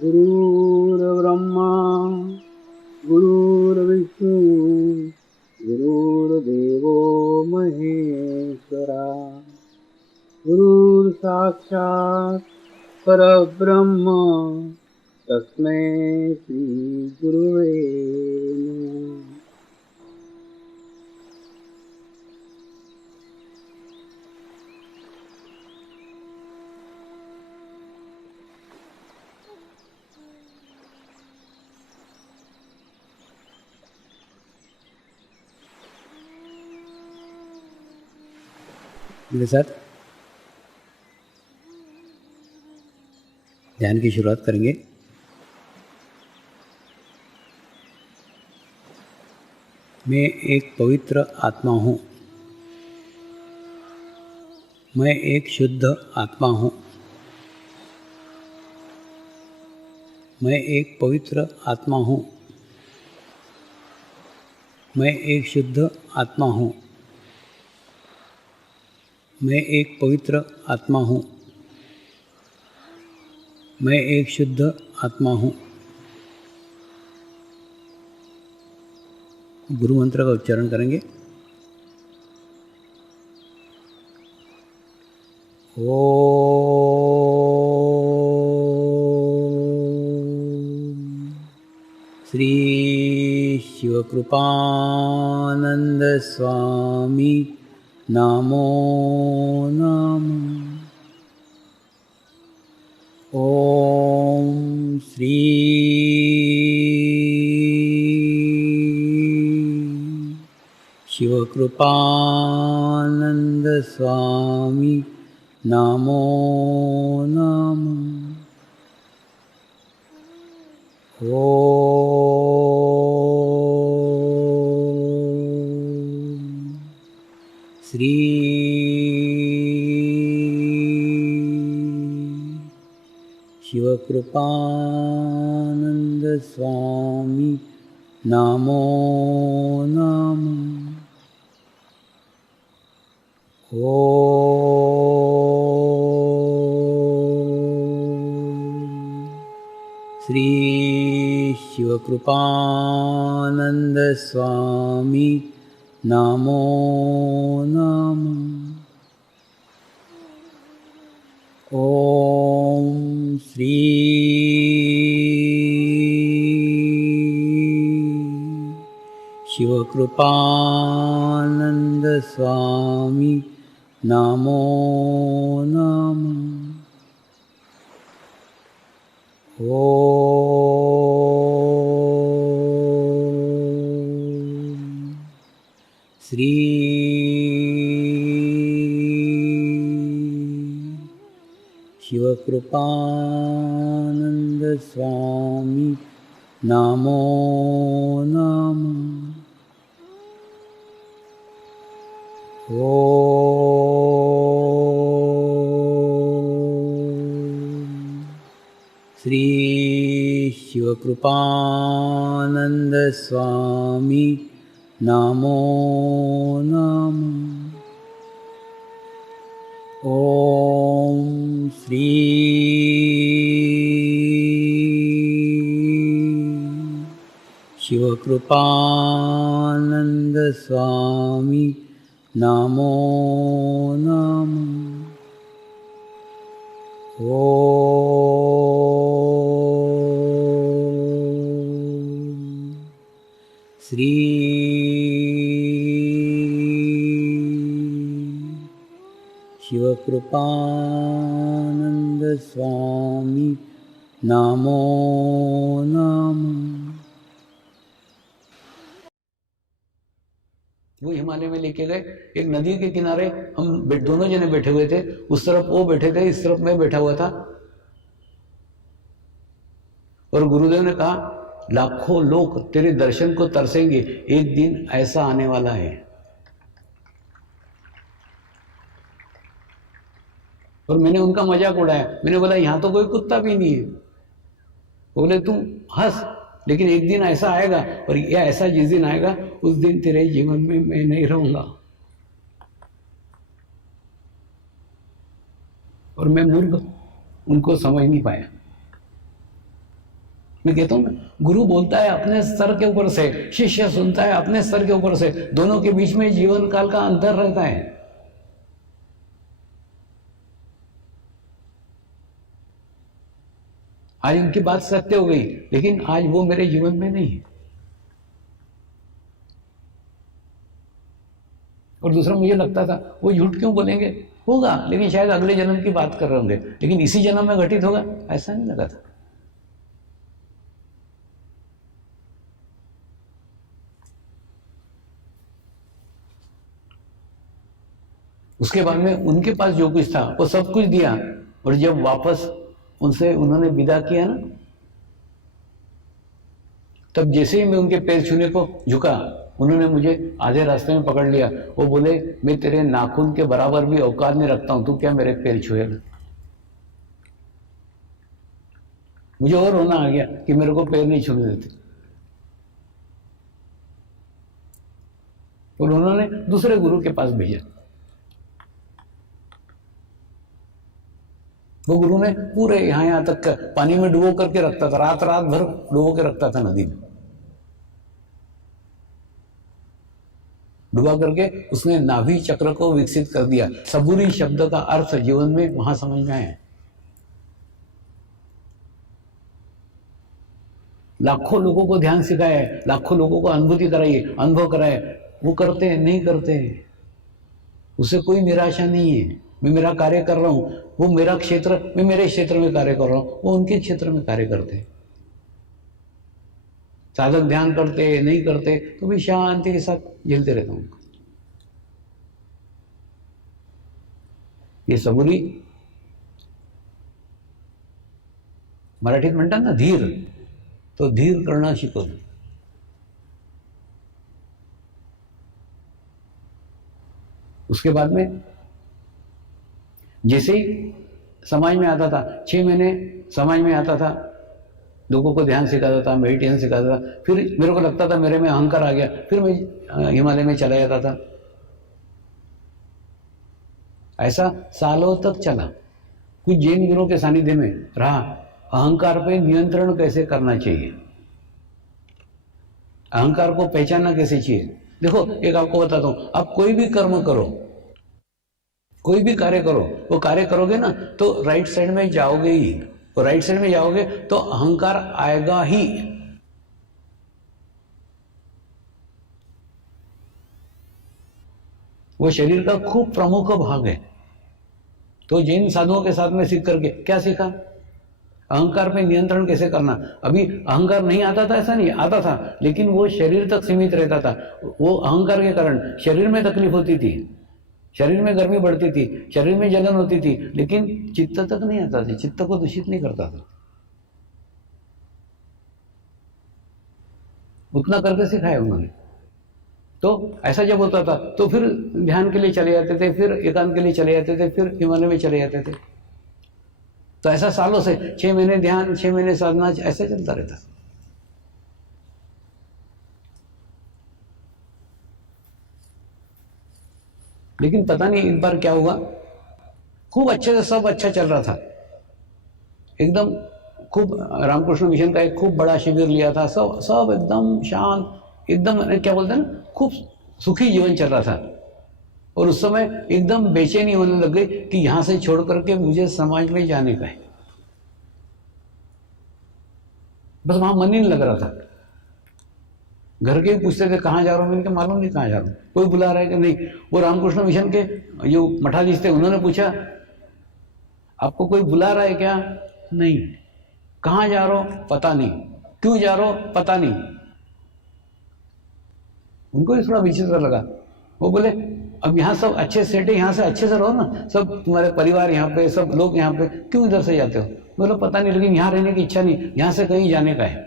गुरुर्ब्रह्मा गुरुर्विष्णु गुरुर्देवो महेश्वरा गुरुर्साक्षात् परब्रह्म तस्मै श्री गुरुवे नमः। मेरे साथ ध्यान की शुरुआत करेंगे। मैं एक पवित्र आत्मा हूँ। मैं एक शुद्ध आत्मा हूँ। मैं एक पवित्र आत्मा हूँ। मैं एक शुद्ध आत्मा हूँ। मैं एक पवित्र आत्मा हूँ। मैं एक शुद्ध आत्मा हूँ। गुरु मंत्र का उच्चारण करेंगे। ओम श्री शिवकृपानंद स्वामी नमो नमः। ओम श्री शिवकृपानंद स्वामी नमो नमः। ओम श्री शिवकृपानंद स्वामी नमो नमः। ओम श्री शिवकृपानंद स्वामी नमो नमः। ओम श्री शिवकृपानंद स्वामी नमो नमः। ओम श्री शिवकृपानंद स्वामी नमो नमः। ओम श्री शिवकृपानंद स्वामी नमो नमः। ओम श्री शिवकृपानंद स्वामी नमो नमः। ओम श्री शिवकृपानंद स्वामी नमो नमः। वो हिमालय में लेके गए। एक नदी के किनारे हम दोनों जने बैठे हुए थे। उस तरफ वो बैठे थे, इस तरफ मैं बैठा हुआ था। और गुरुदेव ने कहा, लाखों लोग तेरे दर्शन को तरसेंगे, एक दिन ऐसा आने वाला है। और मैंने उनका मजाक उड़ाया। मैंने बोला, यहां तो कोई कुत्ता भी नहीं है। बोले, तुम हंस, लेकिन एक दिन ऐसा आएगा, और यह ऐसा जिस दिन आएगा उस दिन तेरे जीवन में मैं नहीं रहूंगा। और मैं मूर्ख उनको समझ नहीं पाया। मैं कहता हूँ ना, गुरु बोलता है अपने स्तर के ऊपर से, शिष्य सुनता है अपने स्तर के ऊपर से, दोनों के बीच में जीवन काल का अंतर रहता है। आज उनकी बात सत्य हो गई, लेकिन आज वो मेरे जीवन में नहीं है। और दूसरा, मुझे लगता था वो झूठ क्यों बोलेंगे, होगा लेकिन शायद अगले जन्म की बात कर रहे होंगे, लेकिन इसी जन्म में घटित होगा, ऐसा नहीं लगा था। उसके बाद में उनके पास जो कुछ था वो सब कुछ दिया, और जब वापस उनसे उन्होंने विदा किया ना, तब जैसे ही मैं उनके पैर छूने को झुका, उन्होंने मुझे आधे रास्ते में पकड़ लिया। वो बोले, मैं तेरे नाखून के बराबर भी औकात नहीं रखता हूं, तू क्या मेरे पैर छुएगा। मुझे और रोना आ गया कि मेरे को पैर नहीं छूने देते। और उन्होंने दूसरे गुरु के पास भेजा। वो गुरु ने पूरे यहां तक पानी में डुबो करके रखता था, रात रात भर डुबो के रखता था नदी में, डुबा करके उसने नाभि चक्र को विकसित कर दिया। सबूरी शब्द का अर्थ जीवन में वहां समझ में आया। लाखों लोगों को ध्यान सिखाया है, लाखों लोगों को अनुभूति कराई है, अनुभव कराए, वो करते हैं नहीं करते, उससे कोई निराशा नहीं है। मैं मेरा कार्य कर रहा हूं, वो मेरा क्षेत्र, मैं मेरे क्षेत्र में कार्य कर रहा हूं, वो उनके क्षेत्र में कार्य करते हैं। साधक ध्यान करते नहीं करते तो भी शांति के साथ झेलते रहता हूं। ये सबुरी मराठीत म्हणतात ना धीर, तो धीर करणं शिकवतो। उसके बाद में जैसे ही समाज में आता था, 6 महीने समाज में आता था, लोगों को ध्यान सिखाता था, मेडिटेशन सिखाता था, फिर मेरे को लगता था मेरे में अहंकार आ गया, फिर मैं हिमालय में चला जाता था। ऐसा सालों तक चला। कुछ जैन गुरुओं के सानिध्य में रहा, अहंकार पे नियंत्रण कैसे करना चाहिए, अहंकार को पहचानना कैसे चाहिए। देखो, एक आपको बताता हूं, आप कोई भी कर्म करो, कोई भी कार्य करो, वो कार्य करोगे ना तो राइट साइड में जाओगे ही, और राइट साइड में जाओगे तो अहंकार आएगा ही। वो शरीर का खूब प्रमुख भाग है। तो जैन साधुओं के साथ में सीख करके क्या सीखा, अहंकार पे नियंत्रण कैसे करना। अभी अहंकार नहीं आता था ऐसा नहीं, आता था, लेकिन वो शरीर तक सीमित रहता था। वो अहंकार के कारण शरीर में तकलीफ होती थी, शरीर में गर्मी बढ़ती थी, शरीर में जलन होती थी, लेकिन चित्त तक नहीं आता था, चित्त को दूषित नहीं करता था। उतना करके सिखाया उन्होंने। तो ऐसा जब होता था तो फिर ध्यान के लिए चले जाते थे, फिर एकांत के लिए चले जाते थे, फिर हिमालय में चले जाते थे। तो ऐसा सालों से 6 महीने ध्यान, 6 महीने साधना, ऐसे चलता रहता। लेकिन पता नहीं एक बार क्या हुआ, खूब अच्छे से सब अच्छा चल रहा था एकदम, खूब रामकृष्ण मिशन का एक खूब बड़ा शिविर लिया था, सब सब एकदम शांत, एकदम क्या बोलते हैं ना, खूब सुखी जीवन चल रहा था। और उस समय एकदम बेचैनी होने लग गई कि यहां से छोड़ करके मुझे समाज में जाने का है। बस वहां मन ही नहीं लग रहा था। घर के पूछते थे कहाँ जा रहा हूं, मैंने मालूम नहीं कहाँ जा रहा हूं, कोई बुला रहा है कि नहीं। वो रामकृष्ण मिशन के जो मठाधीश थे उन्होंने पूछा, आपको कोई बुला रहा है क्या? नहीं। कहाँ जा रहा हो? पता नहीं। क्यों जा रहा हो? पता नहीं। उनको भी थोड़ा विचित्र लगा। वो बोले, अब यहाँ सब अच्छे सेट है, यहाँ से अच्छे से रहो ना, सब तुम्हारे परिवार यहाँ पे, सब लोग यहाँ पे, क्यों इधर से जाते हो? बोले पता नहीं, लेकिन यहाँ रहने की इच्छा नहीं, यहाँ से कहीं जाने का है।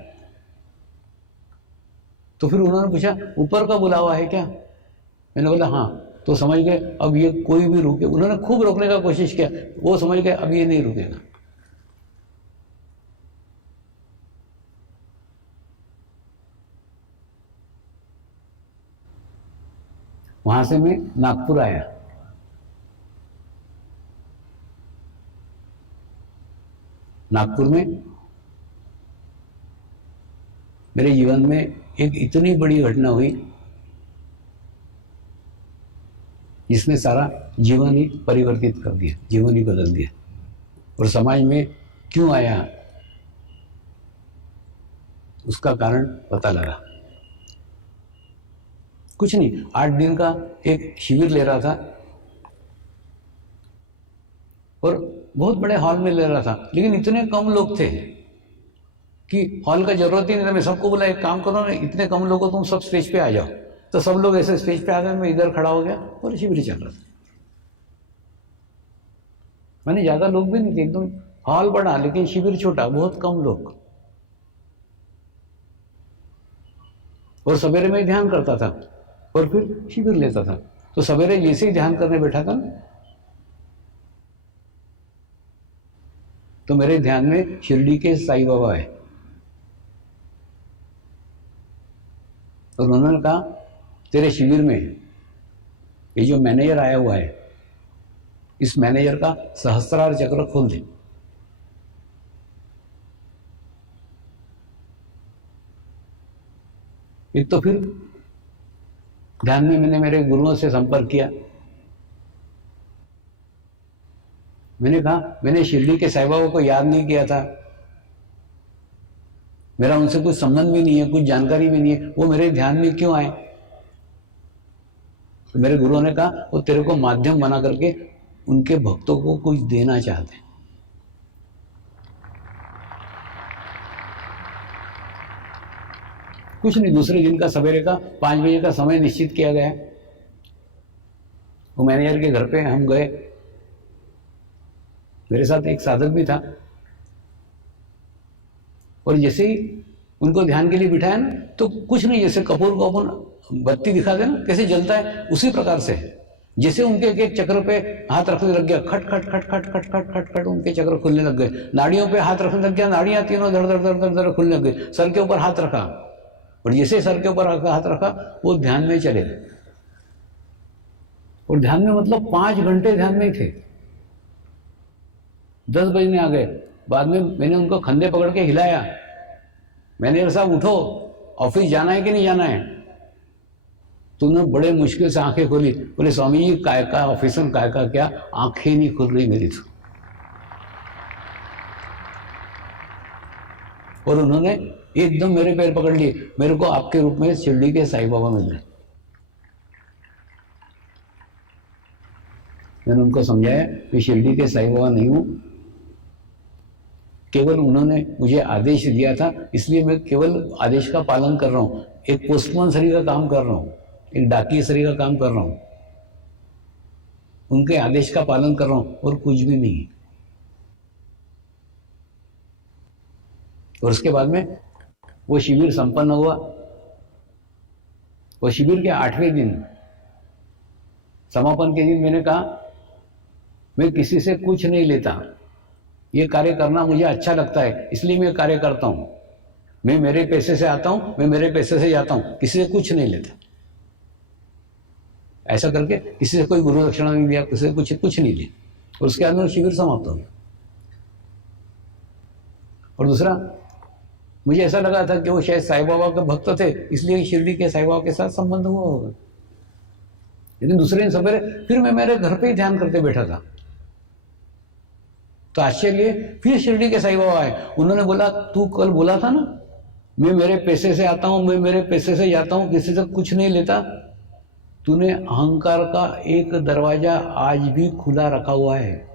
तो फिर उन्होंने पूछा, ऊपर का बुलावा है क्या? मैंने बोला हाँ। तो समझ गए अब ये कोई भी रुके, उन्होंने खूब रोकने का कोशिश किया, वो समझ गए अब ये नहीं रुकेगा। वहां से मैं नागपुर आया। नागपुर में मेरे जीवन में एक इतनी बड़ी घटना हुई जिसने सारा जीवन ही परिवर्तित कर दिया, जीवन ही बदल दिया। और समाज में क्यों आया उसका कारण पता लगा। कुछ नहीं, 8 दिन का एक शिविर ले रहा था और बहुत बड़े हॉल में ले रहा था, लेकिन इतने कम लोग थे कि हॉल का जरूरत ही नहीं था। मैं सबको बोला एक काम करो ना, इतने कम लोगों तुम सब स्टेज पे आ जाओ। तो सब लोग ऐसे स्टेज पे आ गए, मैं इधर खड़ा हो गया और शिविर चल रहा था। मैंने ज्यादा लोग भी नहीं थे, एकदम हॉल बड़ा लेकिन शिविर छोटा, बहुत कम लोग। और सवेरे में ध्यान करता था और फिर शिविर लेता था। तो सवेरे जैसे ही ध्यान करने बैठा था तो मेरे ध्यान में शिरडी के साईं बाबा है और उन्होंने कहा तेरे शिविर में ये जो मैनेजर आया हुआ है, इस मैनेजर का सहस्त्रार चक्र खोल दे। एक तो फिर ध्यान में मैंने मेरे गुरुओं से संपर्क किया। मैंने कहा मैंने शिरडी के साईं बाबा को याद नहीं किया था, मेरा उनसे कुछ संबंध भी नहीं है, कुछ जानकारी भी नहीं है, वो मेरे ध्यान में क्यों आए? तो मेरे गुरुओं ने कहा वो तेरे को माध्यम बना करके उनके भक्तों को कुछ देना चाहते हैं। कुछ नहीं, दूसरे दिन का सवेरे का 5 बजे का समय निश्चित किया गया। वो मैनेजर के घर पे हम गए, मेरे साथ एक साधक भी था और जैसे ही उनको ध्यान के लिए बिठाया ना तो कुछ नहीं, जैसे कपूर को अपन बत्ती दिखा दे ना कैसे जलता है उसी प्रकार से जैसे उनके एक एक चक्र पे हाथ रखने लग गया, खट खट खट खट खट खट खट खट उनके चक्र खुलने लग गए। नाड़ियों पे हाथ रखने लग गया, नाड़ियां तीनों धड़ धड़ धड़ धड़ धड़ खुलने लग गई। सर के ऊपर हाथ रखा और जैसे सर के ऊपर हाथ रखा वो ध्यान में चले गए। और ध्यान में मतलब 5 घंटे ध्यान में थे। 10 बजने आ गए। बाद में मैंने उनको कंधे पकड़ के हिलाया, मैनेजर साहब उठो, ऑफिस जाना है कि नहीं जाना है? तो उन्होंने बड़े मुश्किल से आंखें खोली, बोले स्वामी जी काय का ऑफिसर, काय का क्या, आंखें नहीं खुल रही मेरी तो। और उन्होंने एकदम मेरे पैर पकड़ लिए, मेरे को आपके रूप में शिरडी के साईं बाबा मिल गए। मैंने उनको समझाया मैं शिरडी के साईं बाबा नहीं हूं, केवल उन्होंने मुझे आदेश दिया था इसलिए मैं केवल आदेश का पालन कर रहा हूं। एक पोस्टमैन सरी का काम कर रहा हूं, एक डाकिया सरी का काम कर रहा हूं, उनके आदेश का पालन कर रहा हूं और कुछ भी नहीं। और उसके बाद में वो शिविर संपन्न हुआ। वो शिविर के 8वें दिन समापन के दिन मैंने कहा मैं किसी से कुछ नहीं लेता, ये कार्य करना मुझे अच्छा लगता है इसलिए मैं कार्य करता हूं। मैं मेरे पैसे से आता हूं, मैं मेरे पैसे से जाता हूं, किसी से कुछ नहीं लेता। ऐसा करके किसी से कोई गुरु दक्षिणा नहीं दिया, किसी से कुछ नहीं लिया। और उसके अंदर शिविर समाप्त हो गया। और दूसरा, मुझे ऐसा लगा था कि वो शायद साईं बाबा के भक्त थे इसलिए शिरडी के साईं बाबा के साथ संबंध हुआ होगा। लेकिन दूसरे दिन सवेरे फिर मैं मेरे घर पे ही ध्यान करते बैठा था तो आश्चर्य, फिर शिरडी के साईं बाबा आए। उन्होंने बोला तू कल बोला था ना मैं मेरे पैसे से आता हूं, मैं मेरे पैसे से जाता हूं, किसी से कुछ नहीं लेता। तूने अहंकार का एक दरवाजा आज भी खुला रखा हुआ है।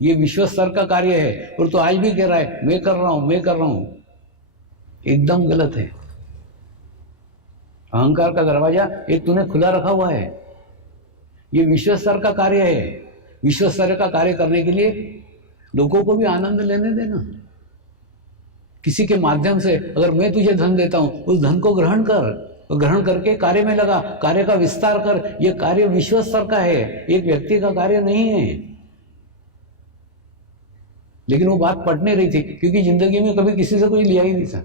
ये विश्व स्तर का कार्य है और तो आज भी कह रहा है मैं कर रहा हूं, मैं कर रहा हूं। एकदम गलत है। अहंकार का दरवाजा एक तूने खुला रखा हुआ है। ये विश्व स्तर का कार्य है। विश्व स्तर का कार्य करने के लिए लोगों को भी आनंद लेने देना। किसी के माध्यम से अगर मैं तुझे धन देता हूं उस धन को ग्रहण कर, ग्रहण करके कार्य में लगा, कार्य का विस्तार कर। यह कार्य विश्व स्तर का है, एक व्यक्ति का कार्य नहीं है। लेकिन वो बात पट नहीं रही थी क्योंकि जिंदगी में कभी किसी से कुछ लिया ही नहीं था।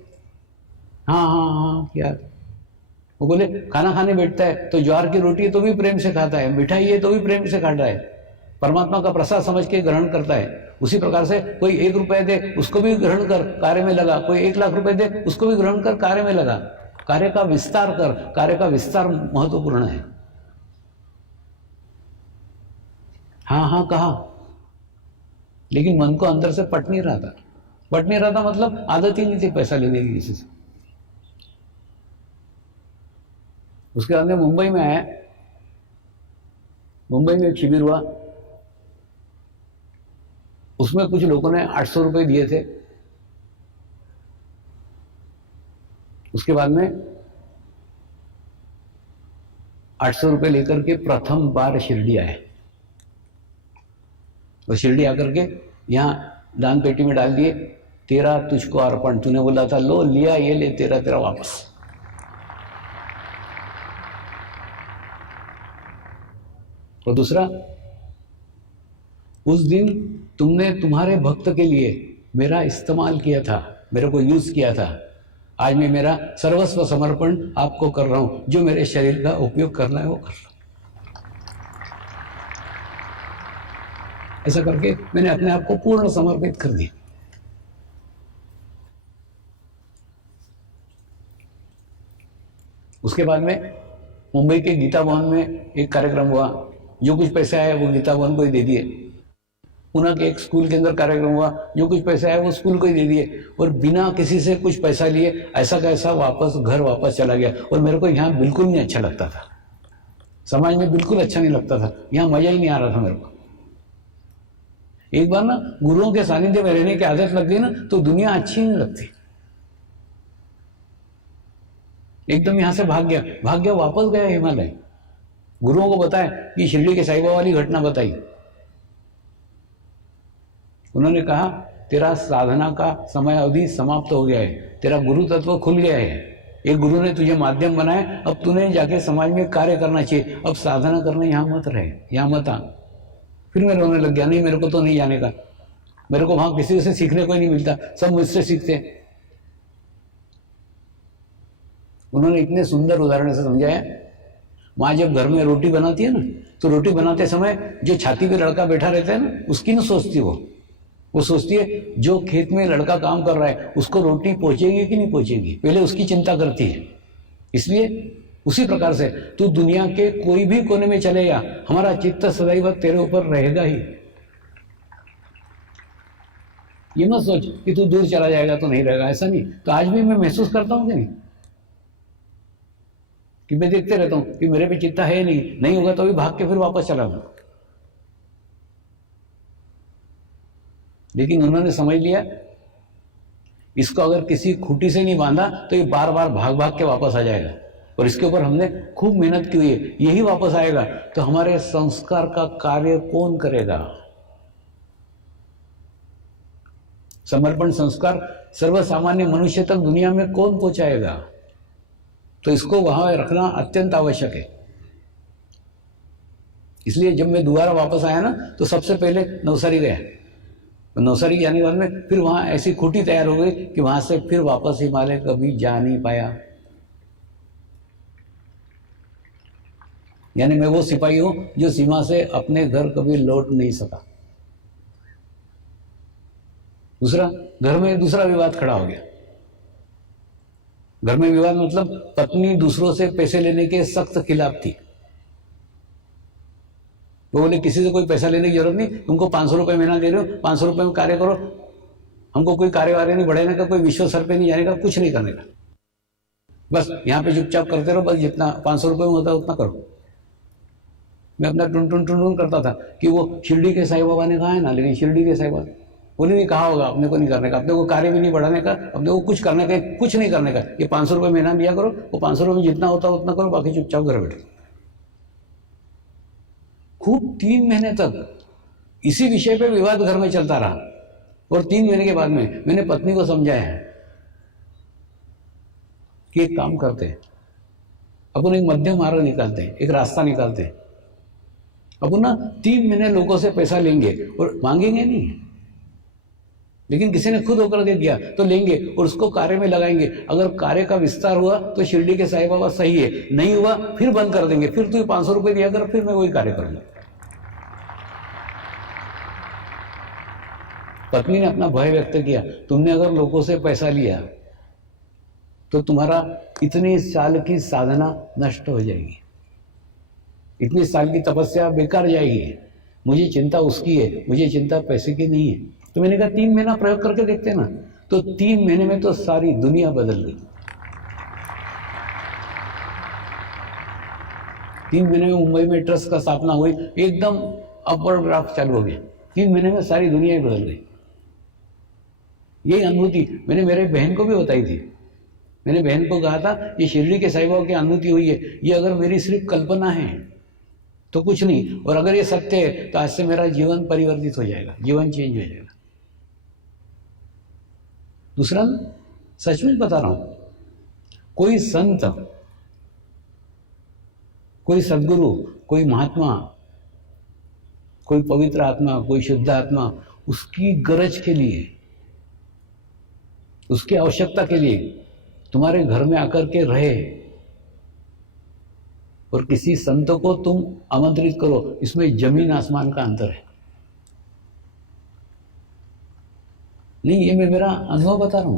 हाँ हाँ हाँ यार, वो बोले खाना खाने बैठता है तो ज्वार की रोटी है तो भी प्रेम से खाता है, मिठाई है तो भी प्रेम से खाता है, परमात्मा का प्रसाद समझ के ग्रहण करता है। उसी प्रकार से कोई 1 रुपए दे उसको भी ग्रहण कर, कार्य में लगा। कोई 1 लाख रुपए दे उसको भी ग्रहण कर, कार्य में लगा। कार्य का विस्तार कर, कार्य का विस्तार महत्वपूर्ण है। हाँ हाँ कहा, लेकिन मन को अंदर से पट नहीं रहा था। पट नहीं रहा था मतलब आदत ही नहीं थी पैसा लेने की किसी से। उसके बाद में मुंबई में आया। मुंबई में एक शिविर हुआ, उसमें कुछ लोगों ने 800 रुपए दिए थे। उसके बाद में 800 रुपए लेकर के प्रथम बार शिरडी आए। वो शिरडी आकर के यहाँ दान पेटी में डाल दिए, तेरा तुझको अर्पण। तूने बोला था लो, लिया, ये ले, तेरा तेरा वापस। और दूसरा, उस दिन तुमने तुम्हारे भक्त के लिए मेरा इस्तेमाल किया था, मेरे को यूज किया था। आज मैं मेरा सर्वस्व समर्पण आपको कर रहा हूं, जो मेरे शरीर का उपयोग करना है वो कर रहा हूं। ऐसा करके मैंने अपने आप को पूर्ण समर्पित कर दिया। उसके बाद में मुंबई के गीता भवन में एक कार्यक्रम हुआ। जो कुछ पैसे आए वो गीता भवन को ही दे दिए। पुणे के एक स्कूल के अंदर कार्यक्रम हुआ, जो कुछ पैसे आए वो स्कूल को ही दे दिए, और बिना किसी से कुछ पैसा लिए ऐसा कैसा वापस घर वापस चला गया। और मेरे को यहाँ बिल्कुल नहीं अच्छा लगता था, समाज में बिल्कुल अच्छा नहीं लगता था, यहाँ मजा ही नहीं आ रहा था मेरे को। एक बार ना गुरुओं के सानिध्य में रहने की आदत लग गई ना, तो दुनिया अच्छी नहीं लगती। एकदम यहां से भाग गया, वापस गया हिमालय। गुरुओं को बताया कि शिरडी के साईं बाबा वाली घटना बताई। उन्होंने कहा तेरा साधना का समय अवधि समाप्त हो गया है, तेरा गुरु तत्व खुल गया है। एक गुरु ने तुझे माध्यम बनाया, अब तूने जाके समाज में कार्य करना चाहिए। अब साधना करने यहाँ मत रहे, यहाँ मत आ। फिर मैं रोने लग गया, नहीं मेरे को तो नहीं जाने का, मेरे को वहां किसी से सीखने को ही नहीं मिलता, सब मुझसे सीखते। उन्होंने इतने सुंदर उदाहरण से समझाया। माँ जब घर में रोटी बनाती है ना, तो रोटी बनाते समय जो छाती पे लड़का बैठा रहता है ना, उसकी ना सोचती वो सोचती है जो खेत में लड़का काम कर रहा है उसको रोटी पहुंचेगी कि नहीं पहुंचेगी, पहले उसकी चिंता करती है। इसलिए उसी प्रकार से तू दुनिया के कोई भी कोने में चले जा, हमारा चित्त सदैव तेरे ऊपर रहेगा ही। ये मत सोच कि तू दूर चला जाएगा तो नहीं रहेगा, ऐसा नहीं। तो आज भी मैं महसूस करता हूं कि नहीं, कि मैं देखते रहता हूं कि मेरे पे चित्ता है नहीं होगा तो भी भाग के फिर वापस चला जाऊंगा। लेकिन उन्होंने समझ लिया इसको अगर किसी खूंटी से नहीं बांधा तो ये बार बार भाग भाग के वापस आ जाएगा। और इसके ऊपर हमने खूब मेहनत की हुई है, यही वापस आएगा। तो हमारे संस्कार का कार्य कौन करेगा? समर्पण संस्कार सर्वसामान्य मनुष्य तक दुनिया में कौन पहुंचाएगा? तो इसको वहां रखना अत्यंत आवश्यक है। इसलिए जब मैं दोबारा वापस आया ना, तो सबसे पहले नवसारी गया। नवसारी जाने के बाद में फिर वहां ऐसी खूंटी तैयार हो गई कि वहां से फिर वापस हिमालय कभी जा नहीं पाया। यानी मैं वो सिपाही हूं जो सीमा से अपने घर कभी लौट नहीं सका। दूसरा, घर में दूसरा विवाद खड़ा हो गया। घर में विवाद मतलब पत्नी दूसरों से पैसे लेने के सख्त खिलाफ थी। वो बोले किसी से कोई पैसा लेने की जरूरत नहीं, तुमको 500 रुपये महीना दे रहे हो, 500 रुपये में कार्य करो, हमको कोई कार्य वार्य नहीं बढ़ाने का, कोई विश्व सर पे नहीं जाने का, कुछ नहीं करने का, बस यहाँ पे चुपचाप करते रहो, बस जितना 500 रुपये में होता है उतना करो। मैं अपना टुन करता था कि वो शिरडी के साईं बाबा ने कहा है ना, लेकिन शिरडी के साईं बाबा उन्हें नहीं कहा होगा अपने को नहीं करने का, अपने को कार्य भी नहीं बढ़ाने का, अपने को कुछ करने का, कुछ नहीं करने का। ये 500 रुपये महीना दिया करो, वो 500 रुपये में जितना होता है उतना करो, बाकी चुपचाप घर बैठो। खूब 3 महीने तक इसी विषय पे विवाद घर में चलता रहा। और 3 महीने के बाद में मैंने पत्नी को समझाया कि एक काम करते हैं, अपन एक मध्यम मार्ग निकालते हैं, एक रास्ता निकालते हैं। अपन ना 3 महीने लोगों से पैसा लेंगे और मांगेंगे नहीं, लेकिन किसी ने खुद होकर दे दिया तो लेंगे और उसको कार्य में लगाएंगे। अगर कार्य का विस्तार हुआ तो शिरडी के साईं बाबा सही है, नहीं हुआ फिर बंद कर देंगे, फिर तू 500 रुपये दिया कर, फिर मैं वही कार्य करूंगा। पत्नी ने अपना भय व्यक्त किया, तुमने अगर लोगों से पैसा लिया तो तुम्हारा इतने साल की साधना नष्ट हो जाएगी, इतनी साल की तपस्या बेकार जाएगी। मुझे चिंता उसकी है, मुझे चिंता पैसे की नहीं है। तो मैंने कहा 3 महीना प्रयोग करके देखते ना। तो 3 महीने में तो सारी दुनिया बदल गई। 3 महीने में मुंबई में ट्रस्ट का स्थापना हुई, एकदम अपवर्ड ग्राफ चालू हो गया। 3 महीने में सारी दुनिया ही बदल गई। यही अनुभूति मैंने मेरे बहन को भी बताई थी। मैंने बहन को कहा था ये शिरडी के साईं बाबा की अनुभूति हुई है, ये अगर मेरी सिर्फ कल्पना है तो कुछ नहीं, और अगर ये सत्य है तो आज से मेरा जीवन परिवर्तित हो जाएगा, जीवन चेंज हो जाएगा। दूसरा, सचमुच बता रहा हूं, कोई संत, कोई सद्गुरु, कोई महात्मा, कोई पवित्र आत्मा, कोई शुद्ध आत्मा उसकी गरज के लिए, उसकी आवश्यकता के लिए तुम्हारे घर में आकर के रहे और किसी संत को तुम आमंत्रित करो, इसमें जमीन आसमान का अंतर है। नहीं, ये मैं मेरा अनुभव बता रहा हूं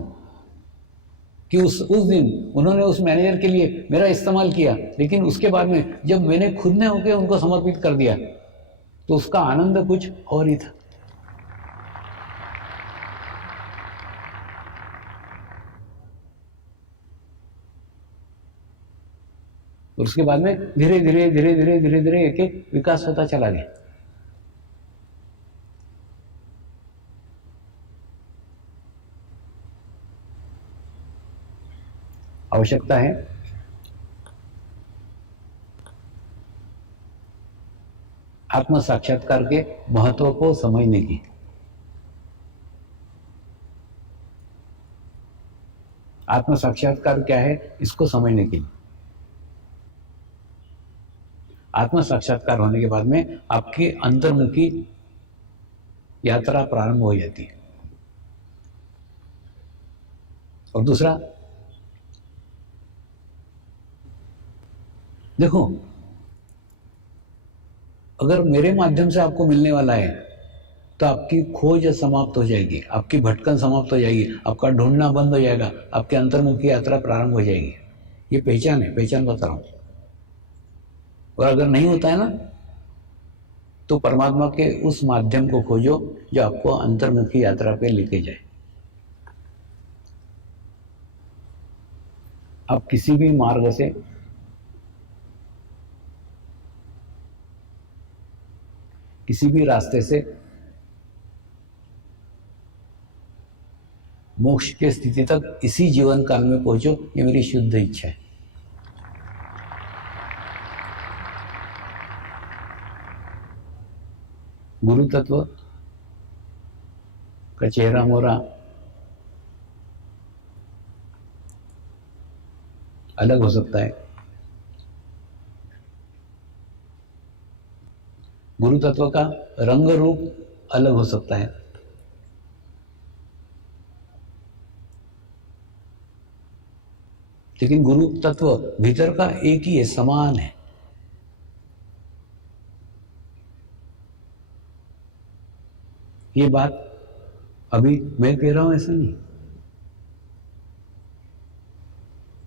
कि उस दिन उन्होंने उस मैनेजर के लिए मेरा इस्तेमाल किया, लेकिन उसके बाद में जब मैंने खुद ने होकर उनको समर्पित कर दिया तो उसका आनंद कुछ और ही था। और उसके बाद में धीरे धीरे धीरे धीरे धीरे धीरे एक एक विकास होता चला गया। आवश्यकता है आत्म साक्षात्कार के महत्व को समझने की। आत्म साक्षात्कार क्या है इसको समझने के लिए। आत्म साक्षात्कार होने के बाद में आपकी अंतर्मुखी यात्रा प्रारंभ हो जाती है। और दूसरा, देखो, अगर मेरे माध्यम से आपको मिलने वाला है तो आपकी खोज समाप्त हो जाएगी, आपकी भटकन समाप्त हो जाएगी, आपका ढूंढना बंद हो जाएगा, आपके अंतर्मुखी यात्रा प्रारंभ हो जाएगी। ये पहचान है, पहचान बता रहा हूं। और अगर नहीं होता है ना तो परमात्मा के उस माध्यम को खोजो जो आपको अंतर्मुखी यात्रा पे लेके जाए। आप किसी भी मार्ग से, किसी भी रास्ते से मोक्ष के स्थिति तक इसी जीवन काल में पहुंचो, ये मेरी शुद्ध इच्छा है। गुरु तत्व का चेहरा मोहरा अलग हो सकता है, गुरु तत्व का रंग रूप अलग हो सकता है, लेकिन गुरु तत्व भीतर का एक ही है, समान है। ये बात अभी मैं कह रहा हूं ऐसा नहीं,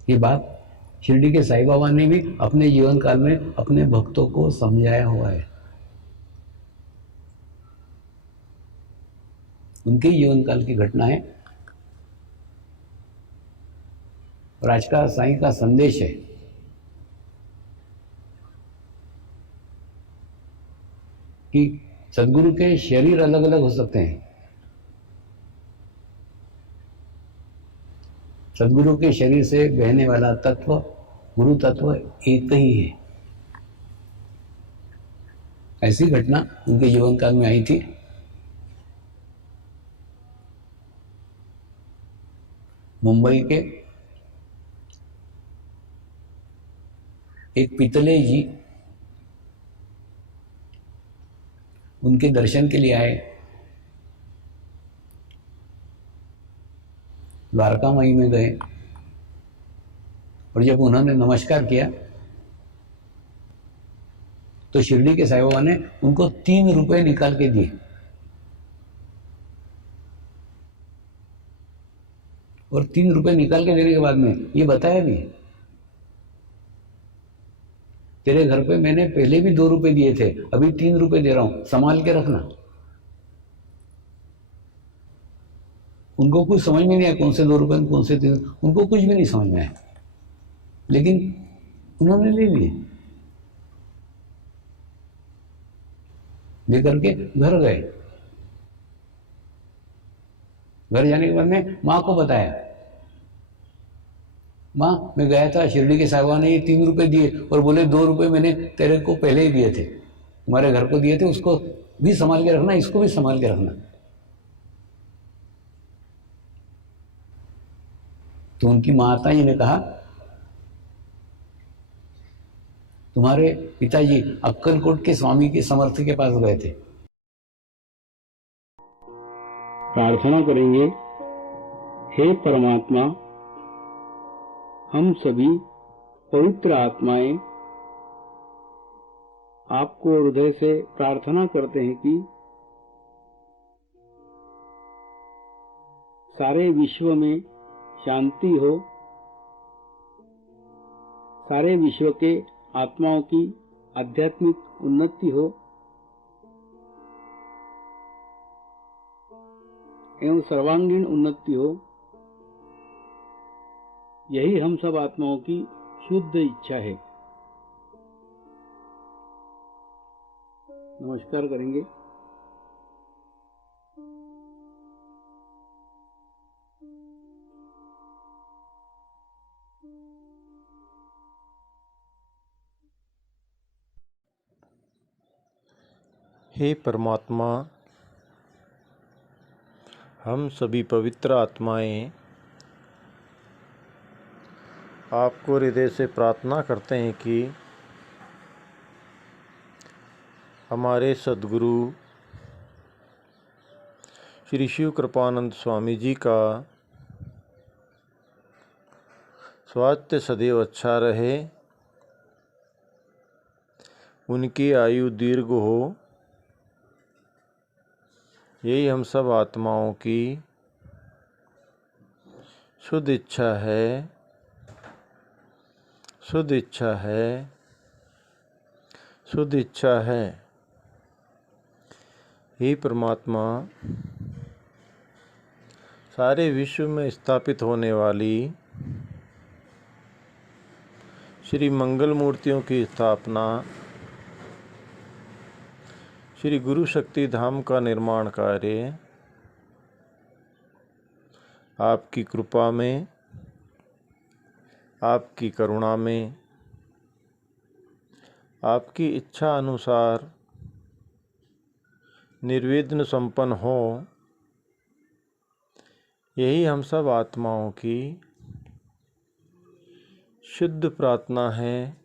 ये बात शिरडी के साईं बाबा ने भी अपने जीवन काल में अपने भक्तों को समझाया हुआ है। उनके जीवन काल की घटना है और आज का साईं का संदेश है कि सद्गुरु के शरीर अलग अलग हो सकते हैं, सद्गुरु के शरीर से बहने वाला तत्व गुरु तत्व एक ही है। ऐसी घटना उनके जीवन काल में आई थी। मुंबई के एक पितले जी उनके दर्शन के लिए आए। द्वारका माई में गए और जब उन्होंने नमस्कार किया तो शिरडी के साईं बाबा ने उनको 3 रुपए निकाल के दिए। और 3 रुपए निकाल के देने के बाद में ये बताया भी, तेरे घर पे मैंने पहले भी 2 रुपए दिए थे, अभी 3 रुपए दे रहा हूं, संभाल के रखना। उनको कुछ समझ में नहीं आया कौन से 2 रुपए कौन से 3, उनको कुछ भी नहीं समझ में आया, लेकिन उन्होंने ले लिए, लेकर के घर गए। घर जाने के बाद में माँ को बताया, माँ मैं गया था शिरडी के साहबा ने ये 3 रुपए दिए और बोले 2 रुपए मैंने तेरे को पहले ही दिए थे, तुम्हारे घर को दिए थे, उसको भी संभाल के रखना, इसको भी संभाल के रखना। तो उनकी माता जी ने कहा, तुम्हारे पिताजी अक्कलकोट के स्वामी के समर्थ के पास गए थे। प्रार्थना करेंगे। हे परमात्मा, हम सभी पवित्र आत्माएं आपको हृदय से प्रार्थना करते हैं कि सारे विश्व में शांति हो, सारे विश्व के आत्माओं की आध्यात्मिक उन्नति हो एवं सर्वांगीण उन्नति हो, यही हम सब आत्माओं की शुद्ध इच्छा है। नमस्कार करेंगे। हे परमात्मा, हम सभी पवित्र आत्माएं आपको हृदय से प्रार्थना करते हैं कि हमारे सद्गुरु श्री शिव कृपानंद स्वामी जी का स्वास्थ्य सदैव अच्छा रहे, उनकी आयु दीर्घ हो, यही हम सब आत्माओं की शुद्ध इच्छा है, शुद्ध इच्छा है, शुद्ध इच्छा है। हे परमात्मा, सारे विश्व में स्थापित होने वाली श्री मंगल मूर्तियों की स्थापना, श्री गुरु शक्ति धाम का निर्माण कार्य आपकी कृपा में, आपकी करुणा में, आपकी इच्छा अनुसार निर्विघ्न संपन्न हो, यही हम सब आत्माओं की शुद्ध प्रार्थना है,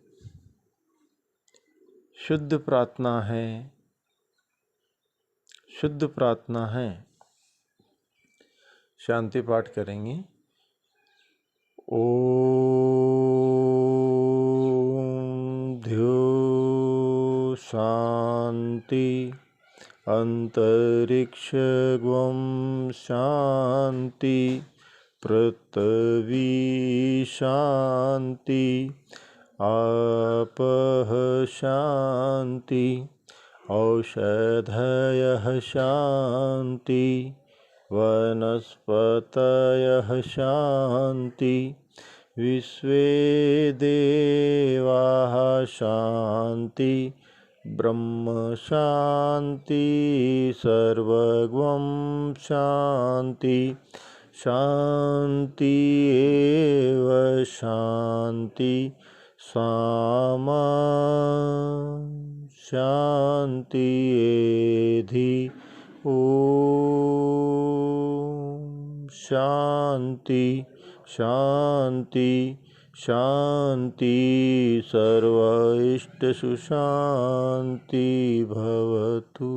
शुद्ध प्रार्थना है, शुद्ध प्रार्थना है। शांति पाठ करेंगे। ओम ध्यो शांति अंतरिक्ष ग्वम शांति पृथ्वी शांति आपः शांति औषधयः शांति वनस्पतयः शांति विश्वे देवाः शांति ब्रह्म शांति सर्वगं शांति शांति एव शांति सामा शांति एधि ओम शांति शांति शांति सर्व इष्ट सुशांति भवतु।